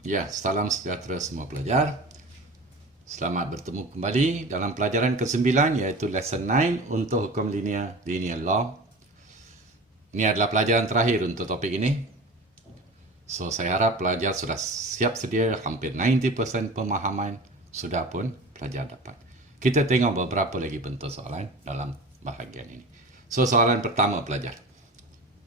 Ya, salam sejahtera semua pelajar. Selamat bertemu kembali dalam pelajaran ke-9 iaitu lesson 9 untuk hukum linear law. Ini adalah pelajaran terakhir untuk topik ini. So, saya harap pelajar sudah siap sedia, hampir 90% pemahaman sudah pun pelajar dapat. Kita tengok beberapa lagi bentuk soalan dalam bahagian ini. So, soalan pertama pelajar.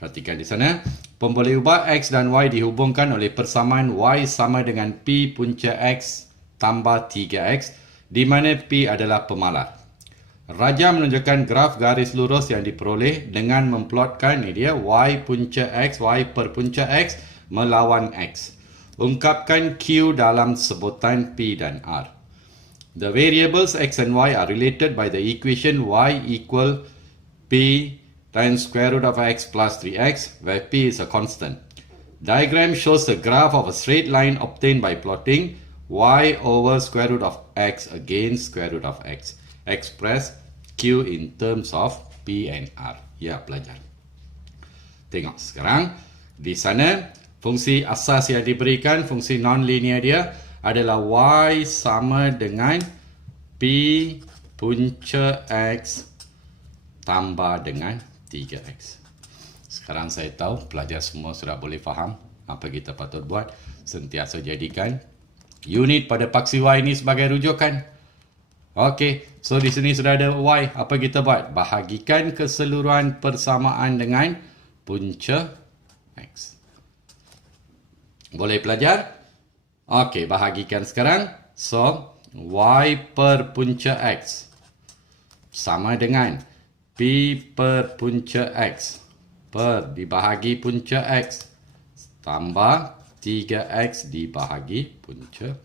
Perhatikan di sana, pemboleh ubah X dan Y dihubungkan oleh persamaan Y sama dengan P punca X tambah 3X, di mana P adalah pemalar. Raja menunjukkan graf garis lurus yang diperoleh dengan memplotkan ini dia Y punca X, Y per punca X melawan X. Ungkapkan Q dalam sebutan P dan R. The variables X and Y are related by the equation Y equal P times square root of X plus 3X, where P is a constant. Diagram shows the graph of a straight line obtained by plotting Y over square root of X against square root of X. Express Q in terms of P and R. Ya, pelajar. Tengok sekarang. Di sana, fungsi asas yang diberikan, fungsi non-linear dia adalah Y sama dengan P punca X tambah dengan 3X. Sekarang saya tahu pelajar semua sudah boleh faham apa kita patut buat. Sentiasa jadikan unit pada paksi Y ini sebagai rujukan. Okey, so di sini sudah ada Y. Apa kita buat? Bahagikan keseluruhan persamaan dengan punca X. Boleh pelajar? Okey, bahagikan sekarang. So, Y per punca X sama dengan P per punca X per dibahagi punca X tambah 3X dibahagi punca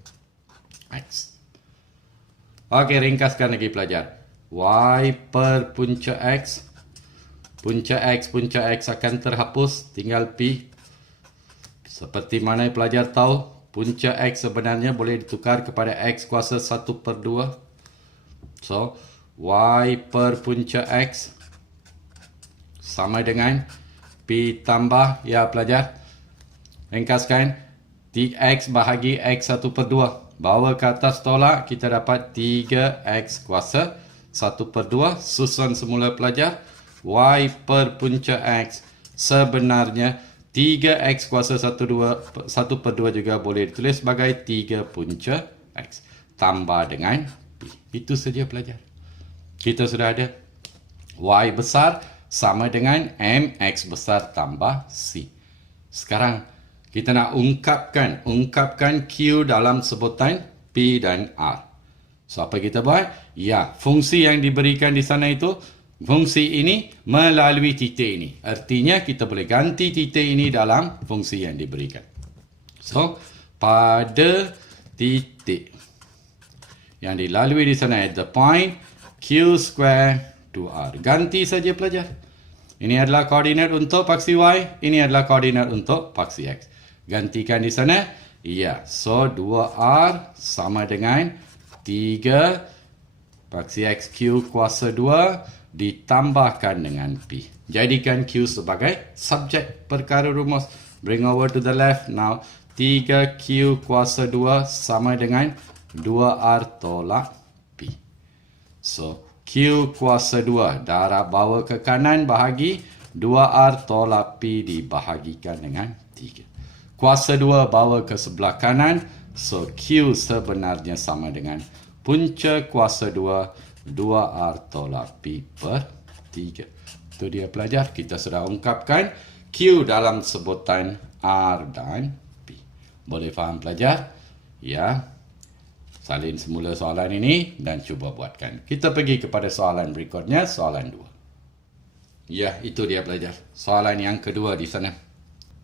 X. Okey, ringkaskan lagi pelajar. Y per punca X akan terhapus, tinggal P. Seperti mana pelajar tahu, punca X sebenarnya boleh ditukar kepada X kuasa 1/2. So, Y per punca X sama dengan P tambah, ya pelajar, ringkaskan, X bahagi X 1/2. Bawa ke atas tolak, kita dapat 3X kuasa 1/2. Susun semula pelajar. Y per punca X sebenarnya 3X kuasa 1/2 juga boleh ditulis sebagai 3 punca X tambah dengan P. Itu saja pelajar. Kita sudah ada Y besar sama dengan MX besar tambah C. Sekarang kita nak ungkapkan Q dalam sebutan P dan R. So apa kita buat? Ya, fungsi yang diberikan di sana itu, fungsi ini melalui titik ini. Artinya kita boleh ganti titik ini dalam fungsi yang diberikan. So, pada titik yang dilalui di sana at the point Q square 2R. Ganti saja pelajar. Ini adalah koordinat untuk paksi Y. Ini adalah koordinat untuk paksi X. Gantikan di sana. Ya. So, 2R sama dengan 3 paksi X Q kuasa 2 ditambahkan dengan P. Jadikan Q sebagai subjek perkara rumus. Bring over to the left. Now, 3Q kuasa 2 sama dengan 2R tolak P. So, Q kuasa 2 darab bawa ke kanan bahagi 2R tolak P dibahagikan dengan 3. Kuasa 2 bawa ke sebelah kanan. So, Q sebenarnya sama dengan punca kuasa 2 2R tolak P per 3. Itu dia pelajar. Kita sudah ungkapkan Q dalam sebutan R dan P. Boleh faham pelajar? Ya. Salin semula soalan ini dan cuba buatkan. Kita pergi kepada soalan berikutnya, soalan 2. Ya, itu dia pelajar. Soalan yang kedua di sana.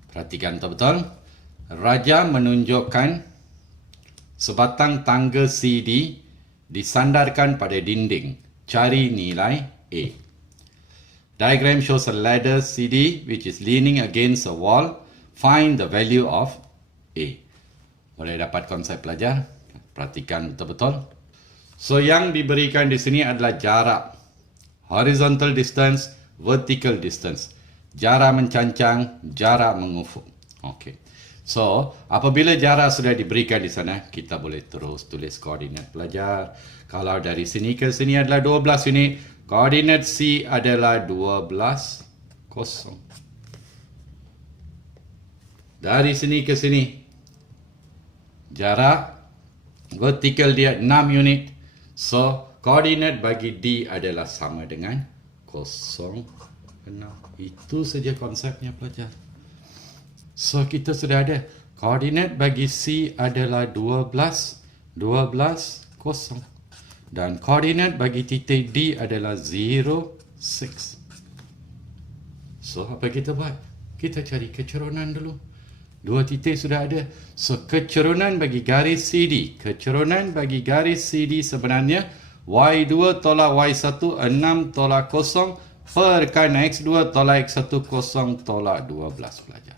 Perhatikan betul-betul. Raja menunjukkan sebatang tangga CD disandarkan pada dinding. Cari nilai A. Diagram shows a ladder CD which is leaning against a wall. Find the value of A. Boleh dapat konsep pelajar? Perhatikan betul-betul. So, yang diberikan di sini adalah jarak. Horizontal distance, vertical distance. Jarak mencancang, jarak mengufuk. Okey. So, apabila jarak sudah diberikan di sana, kita boleh terus tulis koordinat pelajar. Kalau dari sini ke sini adalah 12 unit, koordinat C adalah 12, kosong. Dari sini ke sini, jarak vertikal dia 6 unit. So, koordinat bagi D adalah sama dengan 0, 6. Itu saja konsepnya pelajar. So, kita sudah ada. Koordinat bagi C adalah 12, 12, 0. Dan koordinat bagi titik D adalah 0, 6. So, apa kita buat? Kita cari kecerunan dulu. Dua titik sudah ada. So, kecerunan bagi garis CD. Kecerunan bagi garis CD sebenarnya Y2 tolak Y1, 6 tolak 0 perkan X2 tolak X1, 0 tolak 12 pelajar.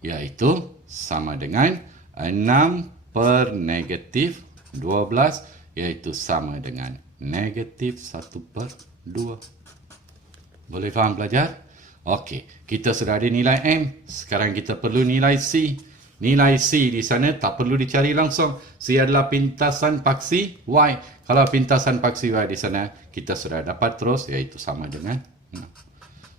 Iaitu sama dengan 6 per negatif 12, iaitu sama dengan negatif 1 per 2. Boleh faham pelajar? Okey, kita sudah ada nilai M. Sekarang kita perlu nilai C. Nilai C di sana tak perlu dicari langsung. C adalah pintasan paksi Y. Kalau pintasan paksi Y di sana, kita sudah dapat terus, iaitu sama dengan 6.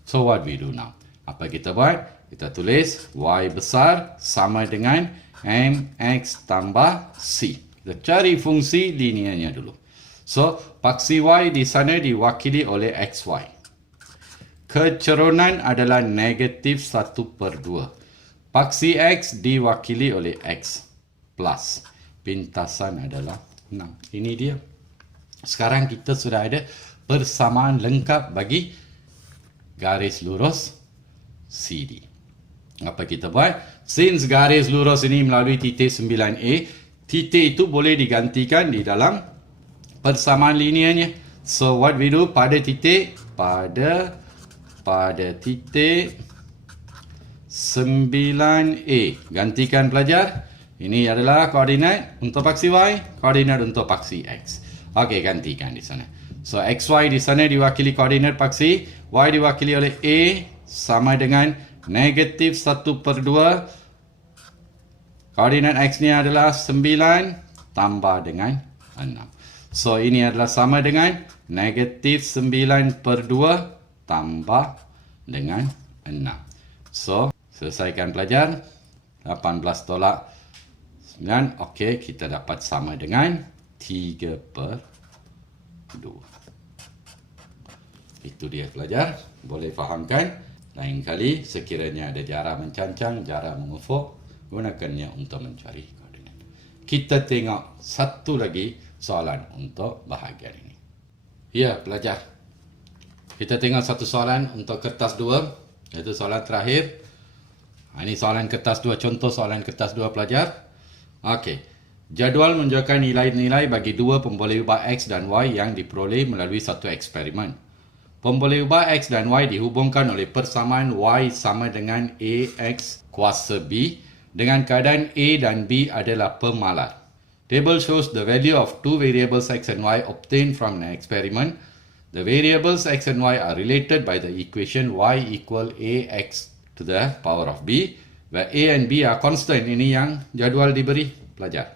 So, what we do now? Apa kita buat? Kita tulis Y besar sama dengan MX tambah C. Kita cari fungsi linearnya dulu. So, paksi Y di sana diwakili oleh XY. Kecerunan adalah negatif 1 per 2. Paksi X diwakili oleh X plus. Pintasan adalah 6. Ini dia. Sekarang kita sudah ada persamaan lengkap bagi garis lurus CD. Apa kita buat? Since garis lurus ini melalui titik 9A, titik itu boleh digantikan di dalam persamaan linearnya. So, what we do pada titik, pada titik 9A. Gantikan pelajar. Ini adalah koordinat untuk paksi Y, koordinat untuk paksi X. Okey, gantikan di sana. So, XY di sana diwakili koordinat paksi, Y diwakili oleh A sama dengan negatif 1 per 2. Koordinat X ni adalah 9 tambah dengan 6. So, ini adalah sama dengan negatif 9 per 2 tambah dengan 6. So, selesaikan pelajar. 18 tolak 9. Okey, kita dapat sama dengan 3 per 2. Itu dia pelajar. Boleh fahamkan? Lain kali sekiranya ada jarak mencancang, jarak mengufuk, gunakannya untuk mencari koordinat. Kita tengok satu lagi soalan untuk bahagian ini. Ya, pelajar. Kita tengok satu soalan untuk kertas 2, iaitu soalan terakhir. Ini soalan kertas 2, contoh soalan kertas 2 pelajar. Okey. Jadual menunjukkan nilai-nilai bagi dua pemboleh ubah X dan Y yang diperoleh melalui satu eksperimen. Pemboleh ubah X dan Y dihubungkan oleh persamaan Y sama dengan AX kuasa B dengan keadaan A dan B adalah pemalar. Table shows the value of two variables X and Y obtained from an experiment. The variables X and Y are related by the equation Y equal AX to the power of B, where A and B are constant. Ini yang jadual diberi pelajar.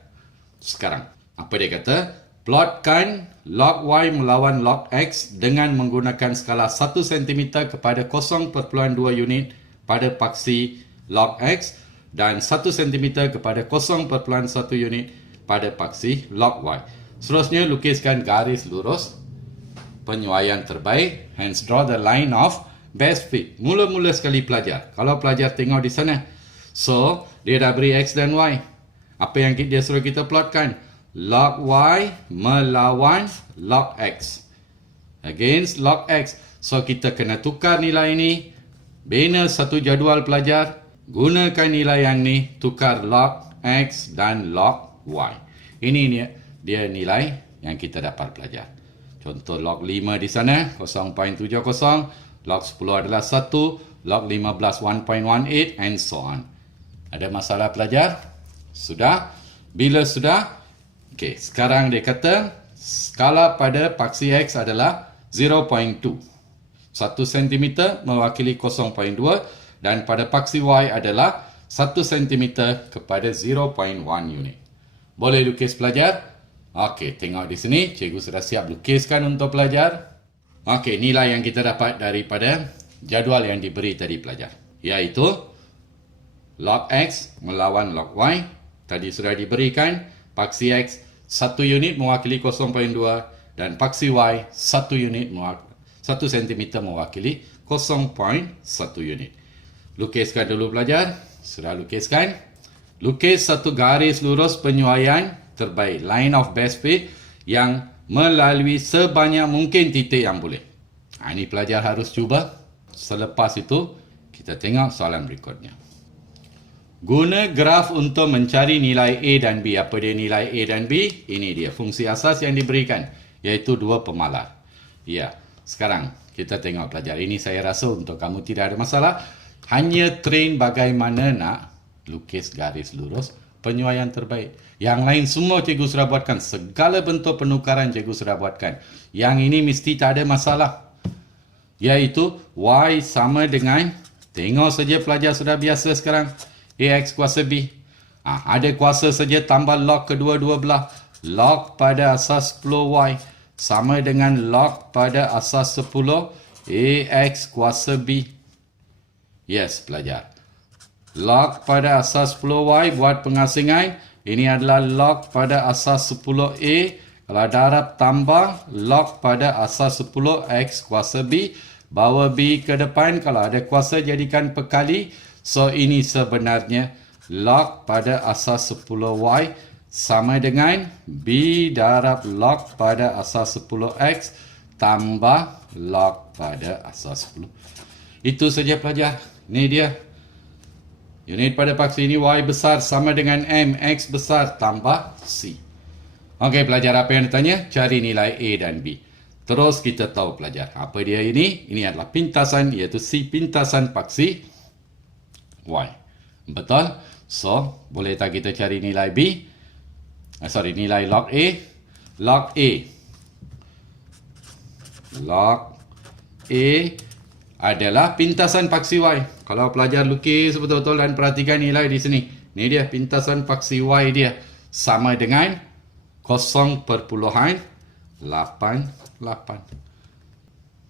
Sekarang, apa dia kata? Plotkan log Y melawan log X dengan menggunakan skala 1 cm kepada 0.2 unit pada paksi log X dan 1 cm kepada 0.1 unit pada paksi log Y. Seterusnya, lukiskan garis lurus penyuaian terbaik, hence draw the line of best fit. Mula-mula sekali pelajar. Kalau pelajar tengok di sana, so dia dah beri X dan Y. Apa yang dia suruh kita plotkan? Log Y melawan log X. Against log X. So kita kena tukar nilai ini. Bina satu jadual pelajar. Gunakan nilai yang ni, tukar log X dan log Y. Ini dia nilai yang kita dapat pelajar. Contoh log 5 di sana 0.70, log 10 adalah 1, log 15 1.18 and so on. Ada masalah pelajar? Sudah? Bila sudah? Okey, sekarang dia kata skala pada paksi X adalah 0.2. 1 cm mewakili 0.2 dan pada paksi Y adalah 1 cm kepada 0.1 unit. Boleh lukis pelajar? Okey, tengok di sini. Cikgu sudah siap lukiskan untuk pelajar. Okey, nilai yang kita dapat daripada jadual yang diberi tadi pelajar, iaitu log X melawan log Y. Tadi sudah diberikan paksi X 1 unit mewakili 0.2 dan paksi Y 1 unit 1 cm mewakili 0.1 unit. Lukiskan dulu pelajar. Sudah lukiskan. Lukis satu garis lurus penyuaian terbaik, line of best fit, yang melalui sebanyak mungkin titik yang boleh. Ini pelajar harus cuba. Selepas itu, kita tengok soalan berikutnya. Guna graf untuk mencari nilai A dan B. Apa dia nilai A dan B? Ini dia fungsi asas yang diberikan, iaitu dua pemalar. Ya, sekarang kita tengok pelajar. Ini saya rasa untuk kamu tidak ada masalah. Hanya train bagaimana nak lukis garis lurus penyuaian terbaik. Yang lain semua cikgu sudah buatkan. Segala bentuk penukaran cikgu sudah buatkan. Yang ini mesti tak ada masalah. Iaitu Y sama dengan, tengok saja pelajar sudah biasa sekarang, AX kuasa B. Ada kuasa saja tambah log kedua-dua belah. Log pada asas 10Y sama dengan log pada asas 10 AX kuasa B. Yes, pelajar. Log pada asas 10Y buat pengasingan. Ini adalah log pada asas 10A. Kalau darab tambah log pada asas 10X kuasa B. Bawa B ke depan. Kalau ada kuasa jadikan perkali. So, ini sebenarnya log pada asas 10Y sama dengan B darab log pada asas 10X tambah log pada asas 10. Itu saja pelajar. Ini dia. Unit pada paksi ini Y besar sama dengan M. X besar tambah C. Okey pelajar, apa yang ditanya? Cari nilai A dan B. Terus kita tahu pelajar. Apa dia ini? Ini adalah pintasan, iaitu C pintasan paksi Y. Betul? So, boleh tak kita cari nilai B? Nilai log A. Log A. Log A adalah pintasan paksi Y. Kalau pelajar lukis betul-betul dan perhatikan nilai di sini. Ini dia pintasan paksi Y dia. Sama dengan 0.88.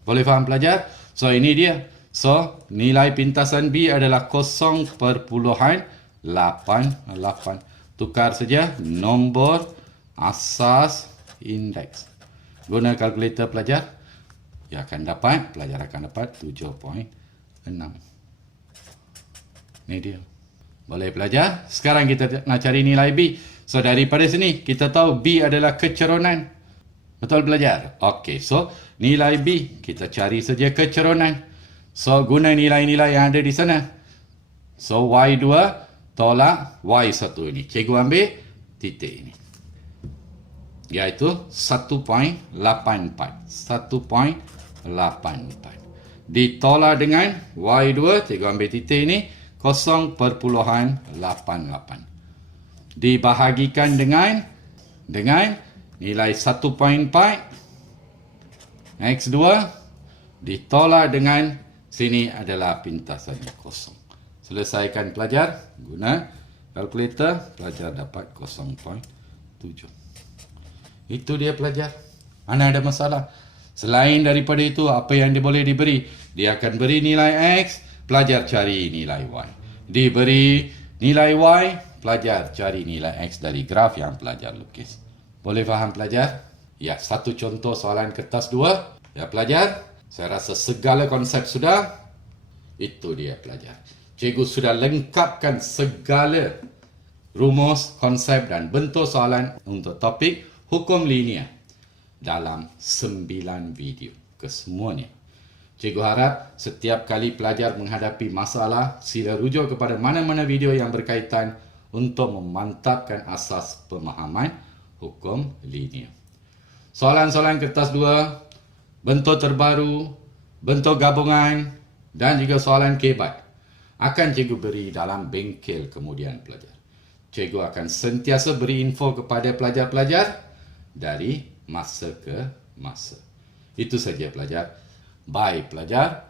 Boleh faham pelajar? So, ini dia. So, nilai pintasan B adalah 0.88. Tukar saja nombor asas indeks. Guna kalkulator pelajar. Pelajar akan dapat 7.6. Ini dia. Boleh pelajar? Sekarang kita nak cari nilai B. So, daripada sini, kita tahu B adalah keceronan. Betul pelajar? Okey, so, nilai B, kita cari saja keceronan. So, guna nilai-nilai yang ada di sana. So, Y2 tolak Y1 ini. Cikgu ambil titik ini. Iaitu 1.84. 1.84. Ditolak dengan Y2, cikgu ambil titik ini, 0.88. Dibahagikan dengan nilai 1.4. X2 ditolak dengan, sini adalah pintasan kosong. Selesaikan pelajar. Guna kalkulator, pelajar dapat 0.7. Itu dia pelajar. Mana ada masalah. Selain daripada itu, apa yang dia boleh diberi? Dia akan beri nilai X, pelajar cari nilai Y. Diberi nilai Y, pelajar cari nilai X dari graf yang pelajar lukis. Boleh faham pelajar? Ya, satu contoh soalan kertas 2. Ya pelajar, saya rasa segala konsep sudah. Itu dia pelajar. Cikgu sudah lengkapkan segala rumus, konsep dan bentuk soalan untuk topik hukum linear dalam 9 video kesemuanya. Cikgu harap setiap kali pelajar menghadapi masalah, sila rujuk kepada mana-mana video yang berkaitan untuk memantapkan asas pemahaman hukum linear. Soalan-soalan kertas 2, bentuk terbaru, bentuk gabungan dan juga soalan kebat akan cikgu beri dalam bengkel kemudian pelajar. Cikgu akan sentiasa beri info kepada pelajar-pelajar dari masa ke masa. Itu saja pelajar. Bye pelajar.